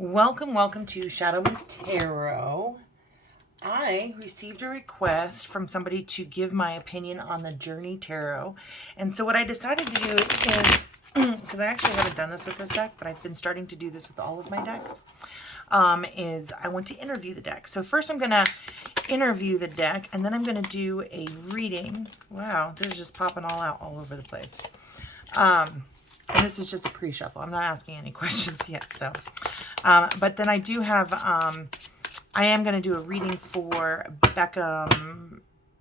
Welcome to ShadowMeTarot. I received a request from somebody to give my opinion on the Journey Tarot. And so what I decided to do is, because I actually haven't done this with this deck, but I've been starting to do this with all of my decks, is I want to interview the deck. So first I'm going to interview the deck, and then I'm going to do a reading. Wow, they're just popping all over the place. And this is just a pre-shuffle. I'm not asking any questions yet. So, but then I do have, I am going to do a reading for Becca,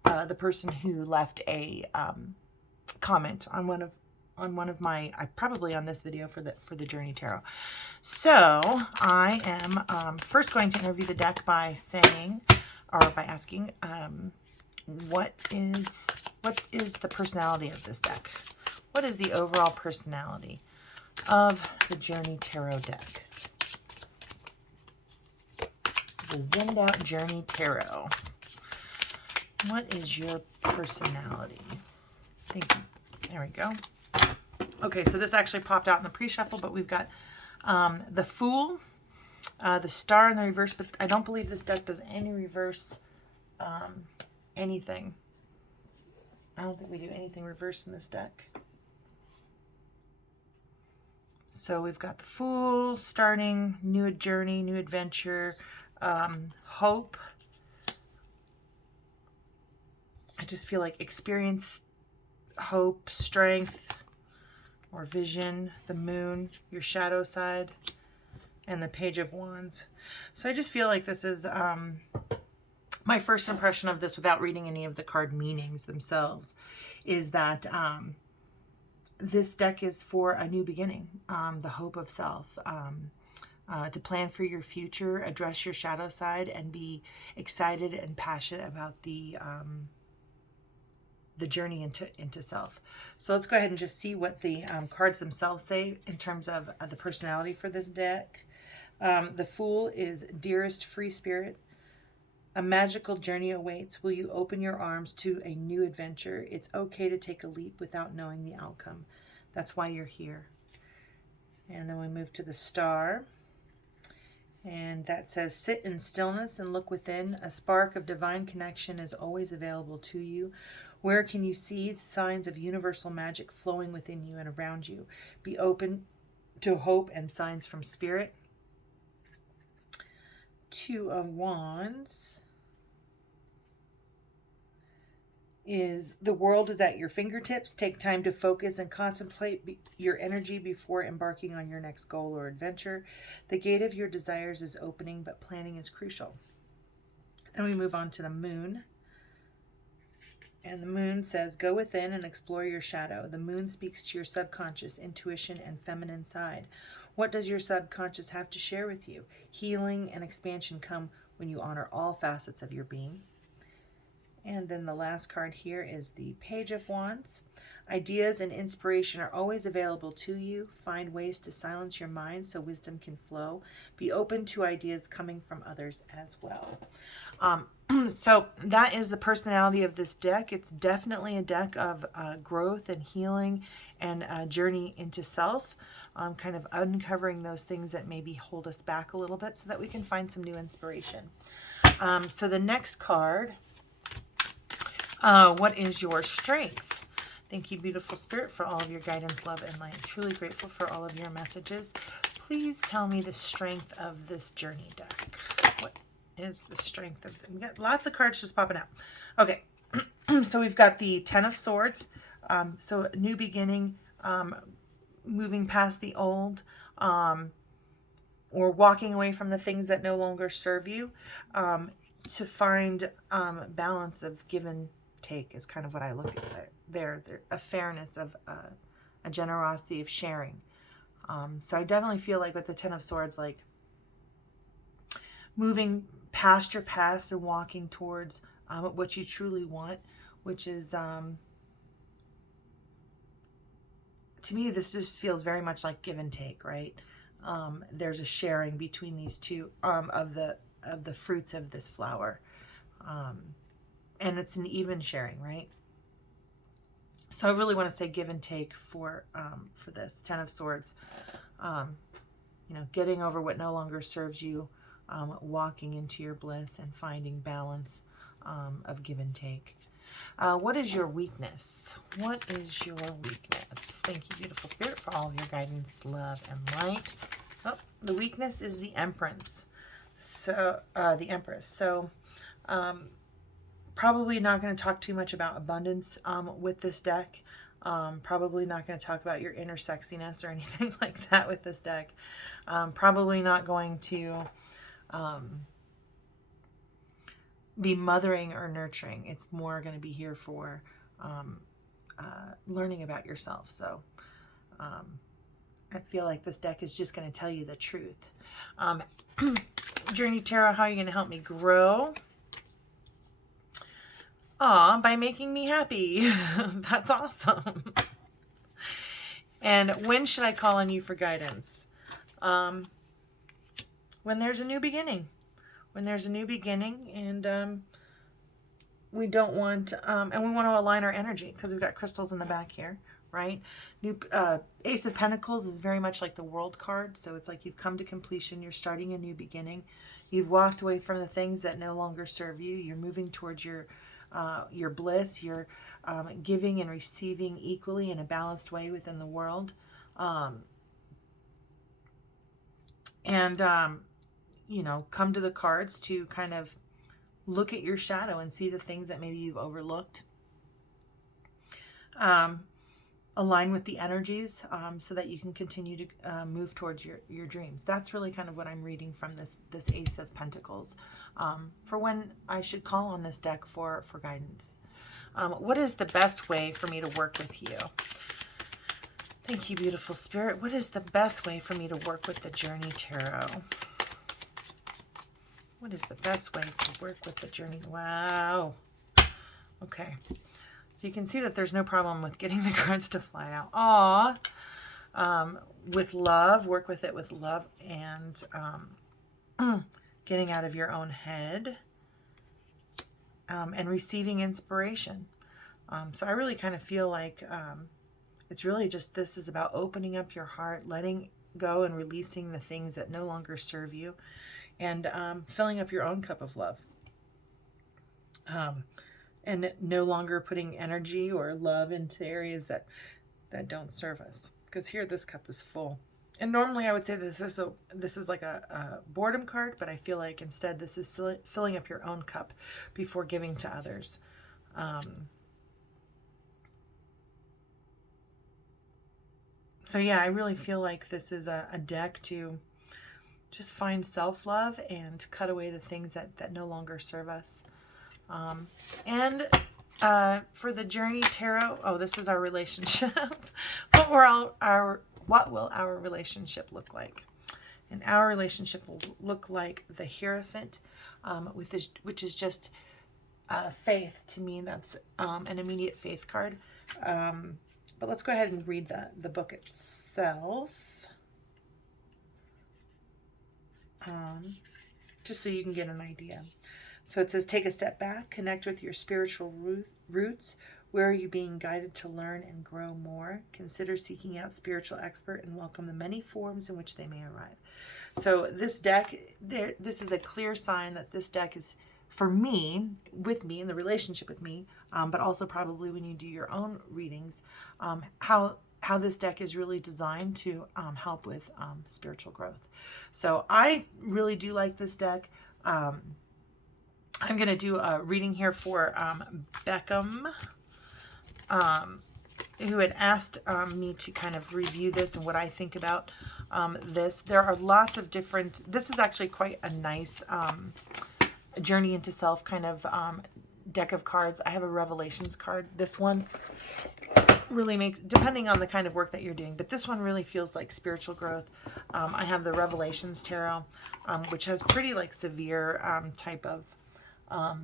the person who left a comment on one of my, probably on this video for the Journey Tarot. So I am first going to interview the deck by saying, or by asking, what is the personality of this deck? What is the overall personality of the Journey Tarot deck? The Zenned Out Journey Tarot. What is your personality? Thank you. There we go. Okay, so this actually popped out in the pre-shuffle, but we've got the Fool, the Star in the reverse, but I don't believe this deck does any reverse anything. I don't think we do anything reverse in this deck. So we've got the Fool, starting, new journey, new adventure, hope. I just feel like experience, hope, strength, or vision, the Moon, your shadow side, and the Page of Wands. So I just feel like this is my first impression of this without reading any of the card meanings themselves, is that this deck is for a new beginning, the hope of self, to plan for your future, address your shadow side, and be excited and passionate about the journey into self. So let's go ahead and just see what the cards themselves say in terms of the personality for this deck. The Fool is, dearest free spirit, a magical journey awaits. Will you open your arms to a new adventure? It's okay to take a leap without knowing the outcome. That's why you're here. And then we move to the Star. And that says, sit in stillness and look within. A spark of divine connection is always available to you. Where can you see signs of universal magic flowing within you and around you? Be open to hope and signs from Spirit. Two of Wands is, the world is at your fingertips. Take time to focus and contemplate your energy before embarking on your next goal or adventure. The gate of your desires is opening, but planning is crucial. Then we move on to the Moon. And the Moon says, go within and explore your shadow. The Moon speaks to your subconscious, intuition, and feminine side. What does your subconscious have to share with you? Healing and expansion come when you honor all facets of your being. And then the last card here is the Page of Wands. Ideas and inspiration are always available to you. Find ways to silence your mind so wisdom can flow. Be open to ideas coming from others as well. So that is the personality of this deck. It's definitely a deck of growth and healing and a journey into self. Kind of uncovering those things that maybe hold us back a little bit so that we can find some new inspiration. So the next card, what is your strength? Thank you, beautiful spirit, for all of your guidance, love, and light. I'm truly grateful for all of your messages. Please tell me the strength of this journey deck. What is the strength of them? We got lots of cards just popping out. Okay, so we've got the Ten of Swords. So new beginning, moving past the old, or walking away from the things that no longer serve you, to find balance of give and take is kind of what I look at there. A fairness of a generosity of sharing. So I definitely feel like with the Ten of Swords, like moving past your past and walking towards what you truly want, which is, to me, this just feels very much like give and take, right? There's a sharing between these two of the fruits of this flower. And it's an even sharing, right? So I really want to say give and take for this Ten of Swords. you know, getting over what no longer serves you, walking into your bliss and finding balance of give and take. What is your weakness? What is your weakness? Thank you, beautiful spirit, for all of your guidance, love, and light. Oh, the weakness is the Empress. So, probably not going to talk too much about abundance with this deck. Probably not going to talk about your inner sexiness or anything like that with this deck. Probably not going to be mothering or nurturing. It's more going to be here for learning about yourself. So I feel like this deck is just going to tell you the truth. Journey Tarot, how are you going to help me grow? By making me happy. That's awesome. And when should I call on you for guidance? When there's a new beginning. When there's a new beginning, and we don't want, and we want to align our energy, because we've got crystals in the back here, right? New Ace of Pentacles is very much like the World card. So it's like you've come to completion. You're starting a new beginning. You've walked away from the things that no longer serve you. You're moving towards your bliss. You're giving and receiving equally in a balanced way within the world. You know, come to the cards to kind of look at your shadow and see the things that maybe you've overlooked. Align with the energies so that you can continue to move towards your dreams. That's really kind of what I'm reading from this Ace of Pentacles for when I should call on this deck for guidance. What is the best way for me to work with you? Thank you, beautiful spirit. What is the best way for me to work with the Journey Tarot? What is the best way to work with the Journey? Wow. Okay. So you can see that there's no problem with getting the cards to fly out. With love, work with it with love, and getting out of your own head, and receiving inspiration. So I really kind of feel like it's really just, this is about opening up your heart, letting go and releasing the things that no longer serve you, and filling up your own cup of love. And no longer putting energy or love into areas that don't serve us. Because here, this cup is full. And normally I would say this is like a boredom card, but I feel like instead this is filling up your own cup before giving to others. So yeah, I really feel like this is a deck to just find self-love and cut away the things that no longer serve us. And for the Journey Tarot, this is our relationship. What will our relationship look like? And our relationship will look like the Hierophant, which is just faith. To me, that's an immediate faith card. But let's go ahead and read the book itself. Just so you can get an idea. So it says, take a step back, connect with your spiritual roots. Where are you being guided to learn and grow more? Consider seeking out spiritual expert and welcome the many forms in which they may arrive. So this deck, this is a clear sign that this deck is for me, with me, in the relationship with me, but also probably when you do your own readings, how this deck is really designed to help with spiritual growth. So I really do like this deck. I'm going to do a reading here for Beckham, who had asked me to kind of review this and what I think about this. There are lots of different, this is actually quite a nice journey into self kind of deck of cards. I have a Revelations card. This one really makes, depending on the kind of work that you're doing, but this one really feels like spiritual growth. I have the Revelations Tarot, which has pretty like severe type of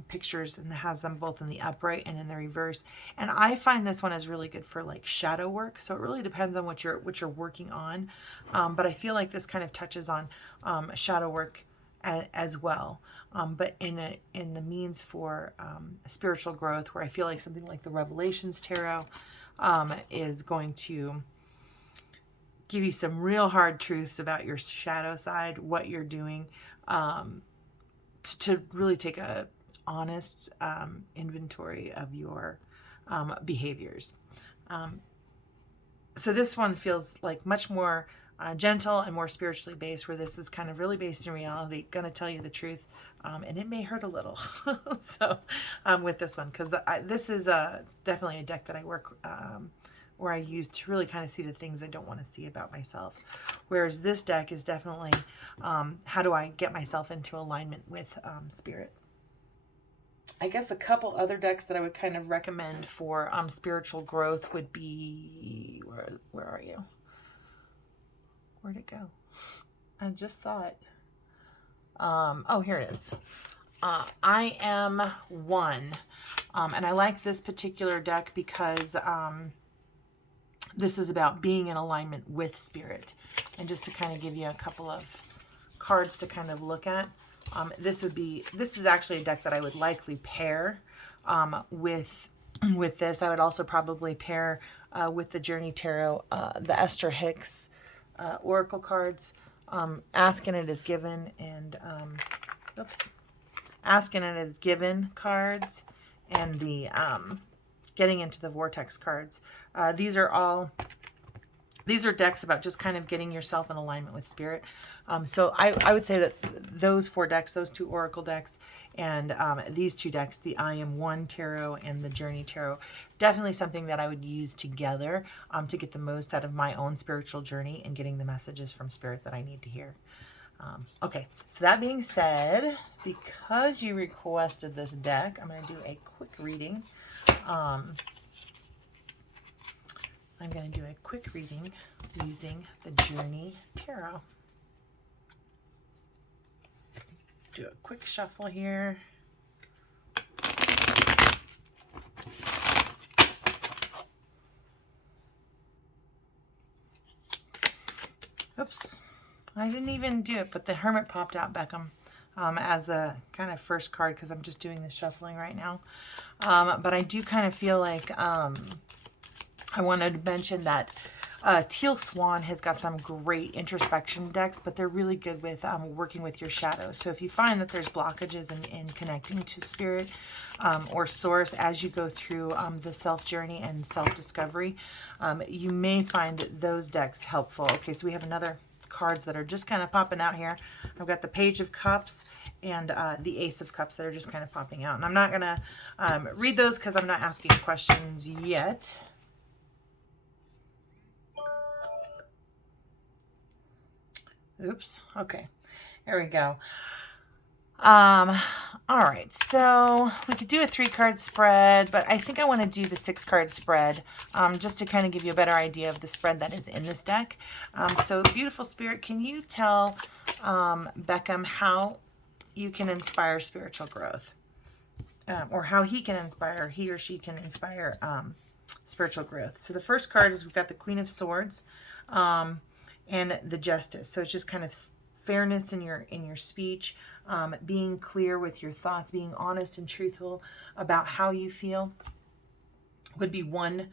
pictures, and has them both in the upright and in the reverse. And I find this one is really good for like shadow work. So it really depends on what you're working on. But I feel like this kind of touches on shadow work as well. But in the means for spiritual growth, where I feel like something like the Revelations Tarot is going to give you some real hard truths about your shadow side, what you're doing, to really take a honest inventory of your behaviors. So this one feels like much more gentle and more spiritually based, where this is kind of really based in reality, gonna tell you the truth, and it may hurt a little. So with this one, because this is definitely a deck that I work where I use to really kind of see the things I don't want to see about myself, whereas this deck is definitely how do I get myself into alignment with spirit. I guess a couple other decks that I would kind of recommend for spiritual growth would be, where are you? Where'd it go? I just saw it. Oh, here it is. I Am One. And I like this particular deck because this is about being in alignment with spirit. And just to kind of give you a couple of cards to kind of look at. This is actually a deck that I would likely pair with this. I would also probably pair with the Journey Tarot, the Esther Hicks Oracle cards, Asking It Is Given, and Asking It Is Given cards, and the Getting Into the Vortex cards. These are decks about just kind of getting yourself in alignment with spirit. So I would say that those 4 decks, those 2 Oracle decks, and these 2 decks, the I Am One Tarot and the Journey Tarot, definitely something that I would use together to get the most out of my own spiritual journey and getting the messages from spirit that I need to hear. Okay, so that being said, because you requested this deck, I'm going to do a quick reading. I'm going to do a quick reading using the Journey Tarot. Do a quick shuffle here. Oops, I didn't even do it, but the Hermit popped out, Beckham, as the kind of first card because I'm just doing the shuffling right now. But I do kind of feel like I wanted to mention that Teal Swan has got some great introspection decks, but they're really good with working with your shadows. So if you find that there's blockages in connecting to spirit or source as you go through the self-journey and self-discovery, you may find those decks helpful. Okay, so we have another cards that are just kind of popping out here. I've got the Page of Cups and the Ace of Cups that are just kind of popping out. And I'm not going to read those because I'm not asking questions yet. Oops. Okay. There we go. All right. So we could do a 3-card spread, but I think I want to do the 6-card spread just to kind of give you a better idea of the spread that is in this deck. So beautiful spirit, can you tell Beckham how you can inspire spiritual growth, or how he or she can inspire spiritual growth? So the first card is we've got the Queen of Swords. And the Justice. So it's just kind of fairness in your speech, being clear with your thoughts, being honest and truthful about how you feel would be one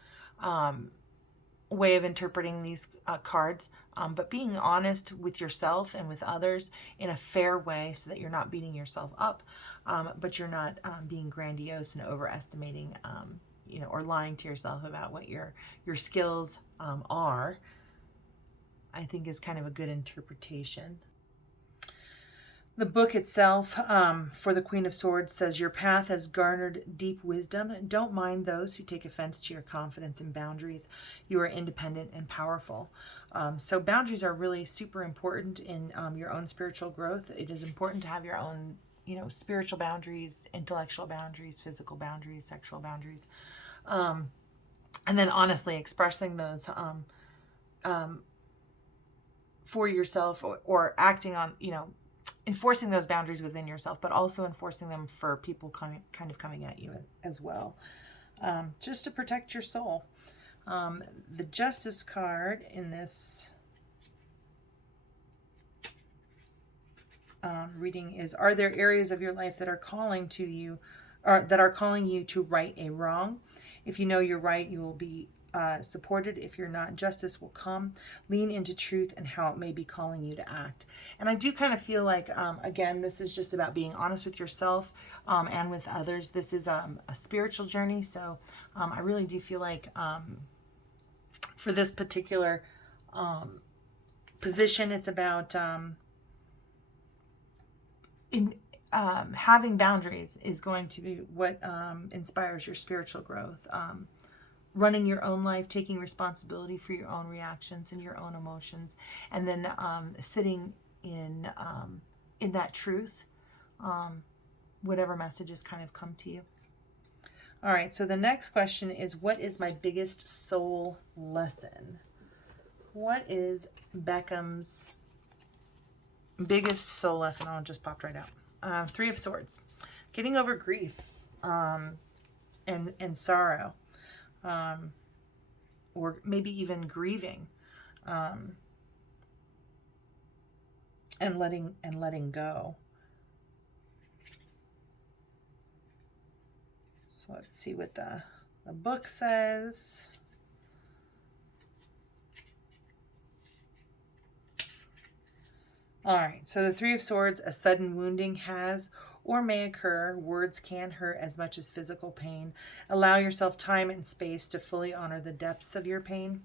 way of interpreting these cards. But being honest with yourself and with others in a fair way so that you're not beating yourself up, but you're not being grandiose and overestimating, or lying to yourself about what your skills are, I think is kind of a good interpretation. The book itself for the Queen of Swords says, your path has garnered deep wisdom. Don't mind those who take offense to your confidence and boundaries. You are independent and powerful. So boundaries are really super important in your own spiritual growth. It is important to have your own, spiritual boundaries, intellectual boundaries, physical boundaries, sexual boundaries. And then honestly expressing those for yourself, or acting on, enforcing those boundaries within yourself, but also enforcing them for people kind of coming at you as well, just to protect your soul. The Justice card in this reading is, are there areas of your life that are calling to you, or that are calling you to right a wrong? If you know you're right, you will be supported. If you're not, justice will come. Lean into truth and how it may be calling you to act. And I do kind of feel like, again, this is just about being honest with yourself and with others. This is a spiritual journey. So I really do feel like for this particular position, it's about having boundaries is going to be what inspires your spiritual growth. Running your own life, taking responsibility for your own reactions and your own emotions, and then sitting in that truth, whatever messages kind of come to you. All right, so the next question is, what is my biggest soul lesson? What is Beckham's biggest soul lesson? Oh, it just popped right out. Three of Swords. Getting over grief and sorrow. Or maybe even grieving, and letting go. So let's see what the book says. All right, so the Three of Swords, a sudden wounding has or may occur. Words can hurt as much as physical pain. Allow yourself time and space to fully honor the depths of your pain.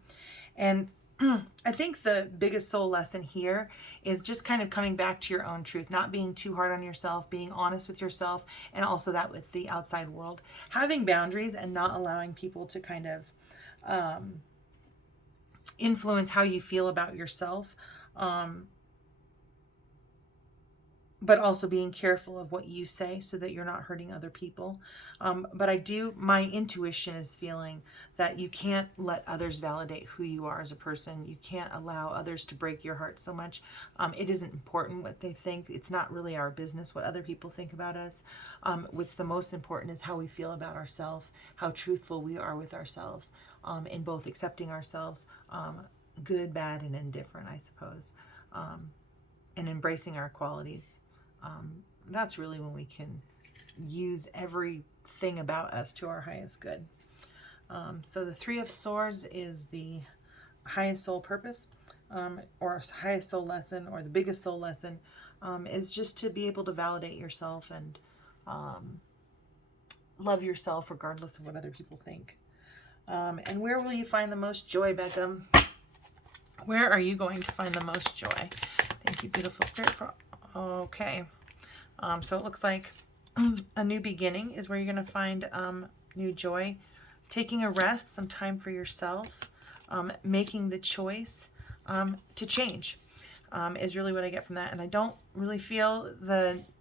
And I think the biggest soul lesson here is just kind of coming back to your own truth, not being too hard on yourself, being honest with yourself, and also that with the outside world. Having boundaries and not allowing people to kind of influence how you feel about yourself. But also being careful of what you say so that you're not hurting other people. But my intuition is feeling that you can't let others validate who you are as a person. You can't allow others to break your heart so much. It isn't important what they think. It's not really our business what other people think about us. What's the most important is how we feel about ourselves, how truthful we are with ourselves, in both accepting ourselves, good, bad, and indifferent, I suppose, and embracing our qualities. That's really when we can use everything about us to our highest good. So the Three of Swords is the highest soul purpose, or highest soul lesson, or the biggest soul lesson, is just to be able to validate yourself and love yourself regardless of what other people think. And where will you find the most joy, Beckham? Where are you going to find the most joy? Thank you, beautiful spirit. Okay. So it looks like a new beginning is where you're going to find new joy. Taking a rest, some time for yourself, making the choice to change is really what I get from that. And I don't really feel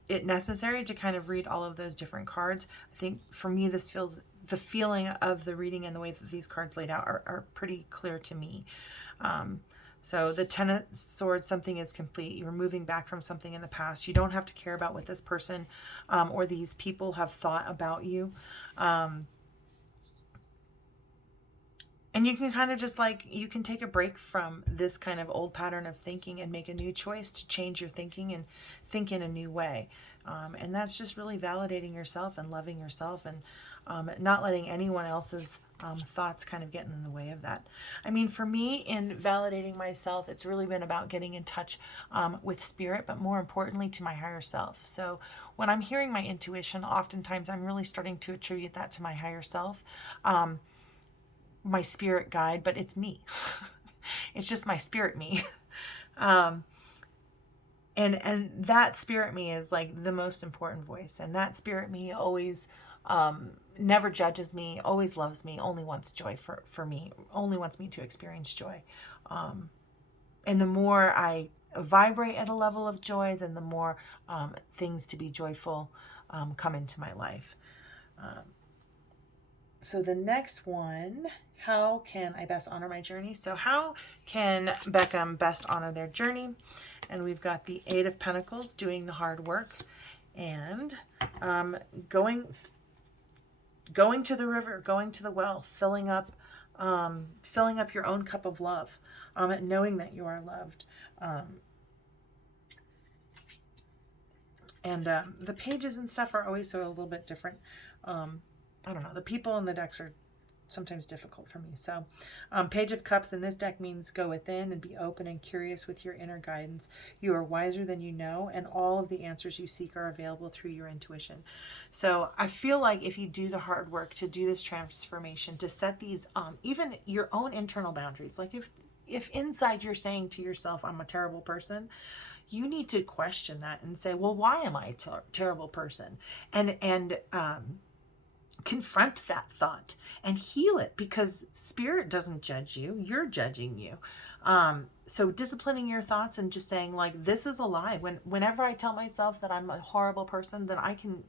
it necessary to kind of read all of those different cards. I think for me, this feels, the feeling of the reading and the way that these cards laid out are pretty clear to me. So the Ten of Swords, something is complete. You're moving back from something in the past. You don't have to care about what this person or these people have thought about you. And you can kind of just you can take a break from this kind of old pattern of thinking and make a new choice to change your thinking and think in a new way. And that's just really validating yourself and loving yourself and not letting anyone else's thoughts kind of get in the way of that. I mean, for me, in validating myself, it's really been about getting in touch with spirit, but more importantly to my higher self. So when I'm hearing my intuition, oftentimes I'm really starting to attribute that to my higher self, my spirit guide, but it's me. It's just my spirit me. And that spirit me is the most important voice. And that spirit me always never judges me, always loves me, only wants joy for me, only wants me to experience joy. And the more I vibrate at a level of joy, then the more things to be joyful come into my life. So the next one, how can I best honor my journey? So how can Beckham best honor their journey? And we've got the Eight of Pentacles, doing the hard work, and going to the river, going to the well, filling up your own cup of love, knowing that you are loved. And the pages and stuff are always so a little bit different. I don't know. The people in the decks are sometimes difficult for me. So Page of Cups in this deck means go within and be open and curious with your inner guidance. You are wiser than you know, and all of the answers you seek are available through your intuition. So I feel like if you do the hard work to do this transformation, to set these even your own internal boundaries, like if inside you're saying to yourself, I'm a terrible person, you need to question that and say, well, why am I a terrible person? And confront that thought and heal it, because spirit doesn't judge you, you're judging you. So disciplining your thoughts and just saying, like, this is a lie. Whenever I tell myself that I'm a horrible person, then I can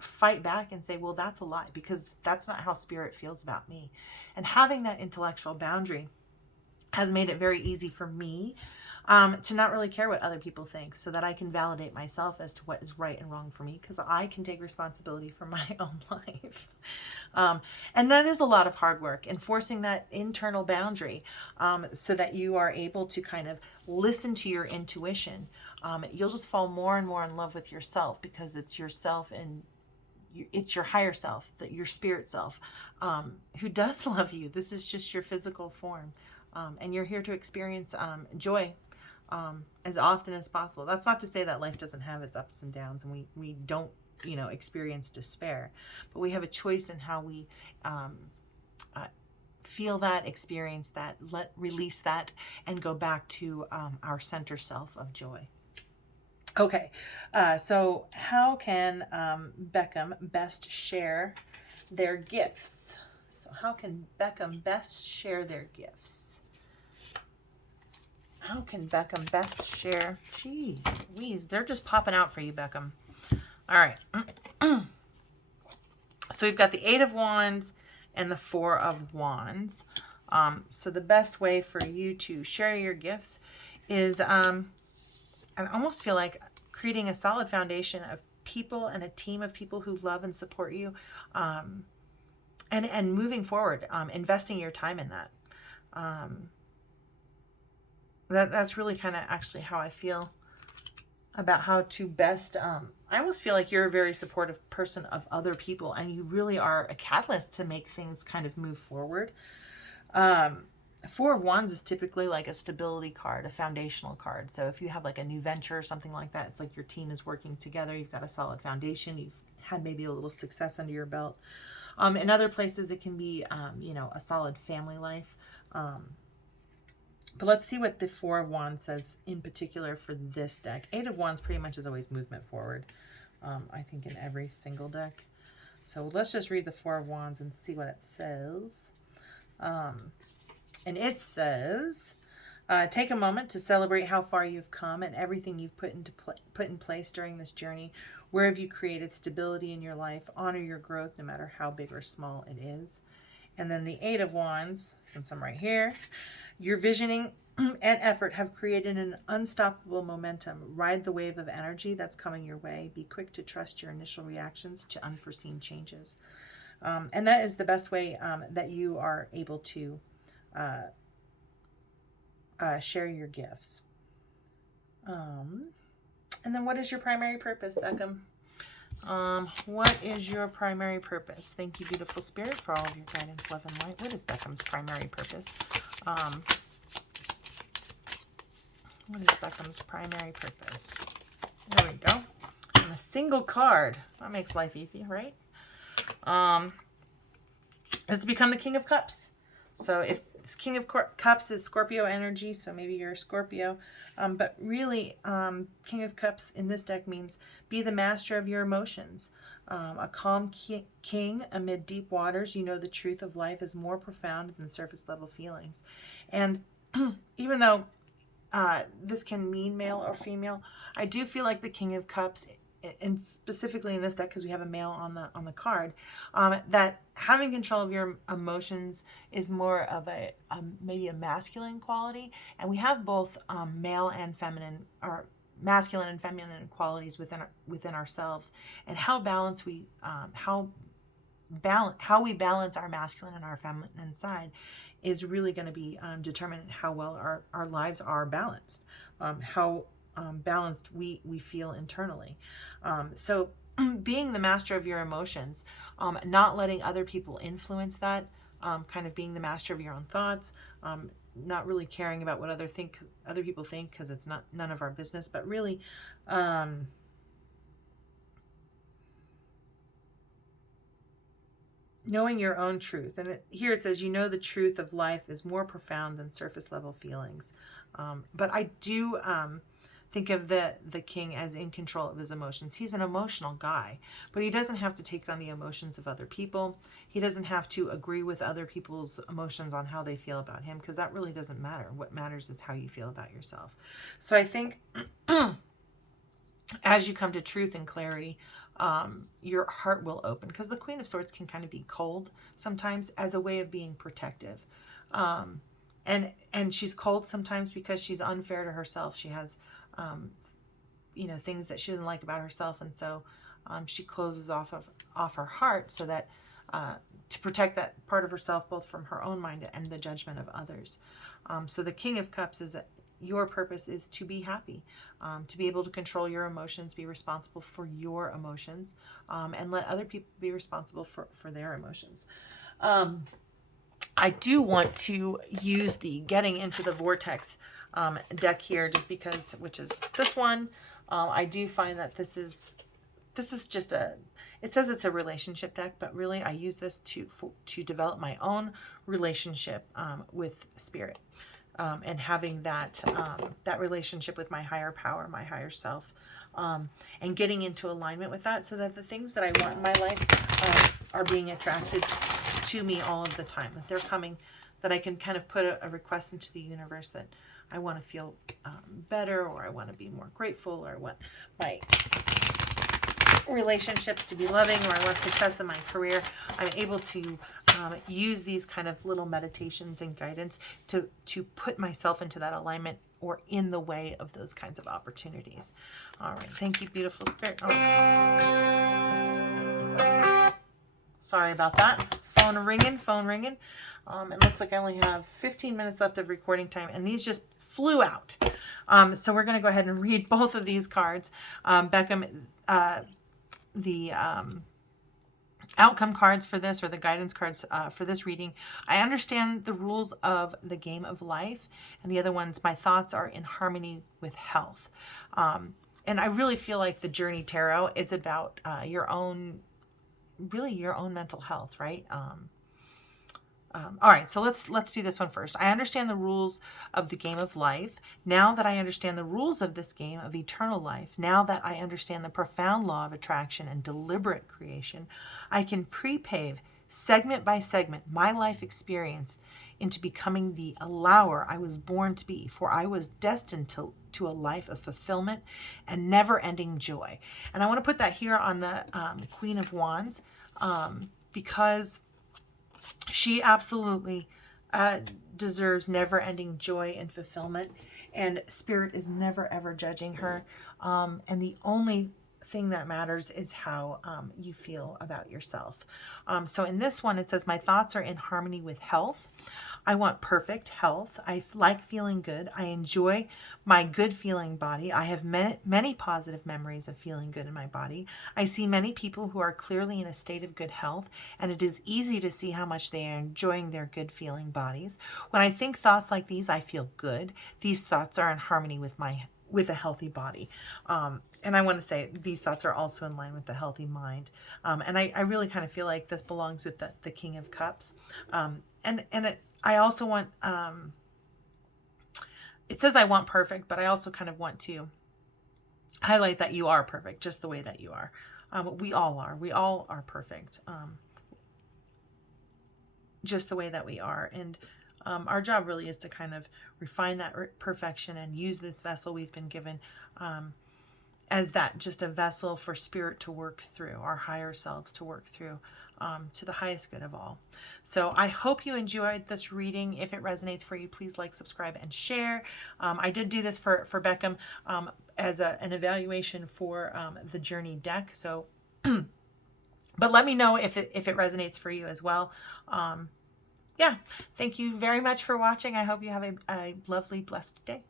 fight back and say, well, that's a lie, because that's not how spirit feels about me. And having that intellectual boundary has made it very easy for me to not really care what other people think, so that I can validate myself as to what is right and wrong for me, because I can take responsibility for my own life. And that is a lot of hard work, enforcing that internal boundary, so that you are able to kind of listen to your intuition. You'll just fall more and more in love with yourself, because it's yourself and it's your higher self, that your spirit self, who does love you. This is just your physical form. And you're here to experience joy as often as possible. That's not to say that life doesn't have its ups and downs, and we don't, experience despair, but we have a choice in how we feel that, experience that, release that, and go back to our center self of joy. Okay, so how can Beckham best share their gifts? So how can Beckham best share their gifts? How can Beckham best share? Jeez Louise, they're just popping out for you, Beckham. All right. So we've got the 8 of Wands and the 4 of Wands. So the best way for you to share your gifts is, I almost feel like creating a solid foundation of people and a team of people who love and support you, and moving forward, investing your time in that. That's really kind of actually how I feel about how to best, I almost feel like you're a very supportive person of other people, and you really are a catalyst to make things kind of move forward. 4 of Wands is typically like a stability card, a foundational card. So if you have like a new venture or something like that, it's like your team is working together. You've got a solid foundation. You've had maybe a little success under your belt. In other places, it can be, a solid family life. But let's see what the 4 of Wands says in particular for this deck. 8 of Wands pretty much is always movement forward, I think, in every single deck. So let's just read the 4 of Wands and see what it says. And it says, take a moment to celebrate how far you've come and everything you've put in place during this journey. Where have you created stability in your life? Honor your growth, no matter how big or small it is. And then the 8 of Wands, since I'm right here, your visioning and effort have created an unstoppable momentum. Ride the wave of energy that's coming your way. Be quick to trust your initial reactions to unforeseen changes. And that is the best way that you are able to share your gifts. And then what is your primary purpose, Beckham? What is your primary purpose? Thank you, beautiful spirit, for all of your guidance, love, and light. What is Beckham's primary purpose? What is Beckham's primary purpose? There we go. And a single card. That makes life easy, right? Is to become the King of Cups. So if King of Cups is Scorpio energy, so maybe you're a Scorpio. But really, King of Cups in this deck means be the master of your emotions. A calm king amid deep waters. You know the truth of life is more profound than surface level feelings. And even though this can mean male or female, I do feel like the King of Cups, and specifically in this deck because we have a male on the card, that having control of your emotions is more of a maybe a masculine quality, and we have both male and feminine, or masculine and feminine qualities within ourselves, and how we balance our masculine and our feminine side is really going to be determined how well our lives are balanced, how balanced we feel internally. So being the master of your emotions, not letting other people influence that, kind of being the master of your own thoughts, not really caring about what other people think, because it's none of our business, but really knowing your own truth. And here it says, you know, the truth of life is more profound than surface level feelings. But I do think of the king as in control of his emotions. He's an emotional guy, but he doesn't have to take on the emotions of other people. He doesn't have to agree with other people's emotions on how they feel about him, because that really doesn't matter. What matters is how you feel about yourself. So I think as you come to truth and clarity, your heart will open, because the Queen of Swords can kind of be cold sometimes as a way of being protective. And she's cold sometimes because she's unfair to herself. She has you know, things that she doesn't like about herself, and so she closes off her heart, so that to protect that part of herself, both from her own mind and the judgment of others. So the King of Cups is that your purpose is to be happy, to be able to control your emotions, be responsible for your emotions, and let other people be responsible for their emotions. I do want to use the Getting into the Vortex deck here, just because, which is this one. I do find that this is just it says it's a relationship deck, but really I use this to develop my own relationship with spirit, and having that relationship with my higher power, my higher self, and getting into alignment with that, so that the things that I want in my life are being attracted to me all of the time, that they're coming, that I can kind of put a request into the universe that I want to feel better, or I want to be more grateful, or I want my relationships to be loving, or I want success in my career. I'm able to use these kind of little meditations and guidance to put myself into that alignment, or in the way of those kinds of opportunities. All right. Thank you, beautiful spirit. Oh. Sorry about that. Phone ringing. It looks like I only have 15 minutes left of recording time, and these just flew out. So we're going to go ahead and read both of these cards. Beckham, the outcome cards for this, or the guidance cards for this reading. I understand the rules of the game of life. And the other one's, my thoughts are in harmony with health. And I really feel like the Journey Tarot is about your own mental health, right? All right, so let's do this one first. I understand the rules of the game of life. Now that I understand the rules of this game of eternal life, now that I understand the profound law of attraction and deliberate creation, I can prepave segment by segment my life experience into becoming the allower I was born to be, for I was destined to a life of fulfillment and never-ending joy. And I want to put that here on the Queen of Wands, because she absolutely deserves never-ending joy and fulfillment, and spirit is never ever judging her, and the only thing that matters is how you feel about yourself. So in this one, it says, my thoughts are in harmony with health. I want perfect health. I like feeling good. I enjoy my good feeling body. I have many positive memories of feeling good in my body. I see many people who are clearly in a state of good health, and it is easy to see how much they are enjoying their good feeling bodies. When I think thoughts like these, I feel good. These thoughts are in harmony with a healthy body. And I want to say these thoughts are also in line with the healthy mind. And I really kind of feel like this belongs with the King of Cups. I also want, it says I want perfect, but I also kind of want to highlight that you are perfect just the way that you are. We all are. We all are perfect, just the way that we are. And our job really is to kind of refine that perfection and use this vessel we've been given as that, just a vessel for spirit to work through, our higher selves to work through, to the highest good of all. So I hope you enjoyed this reading. If it resonates for you, please like, subscribe, and share. I did do this for Beckham as an evaluation for the Journey deck. So, but let me know if it resonates for you as well. Yeah, thank you very much for watching. I hope you have a lovely, blessed day.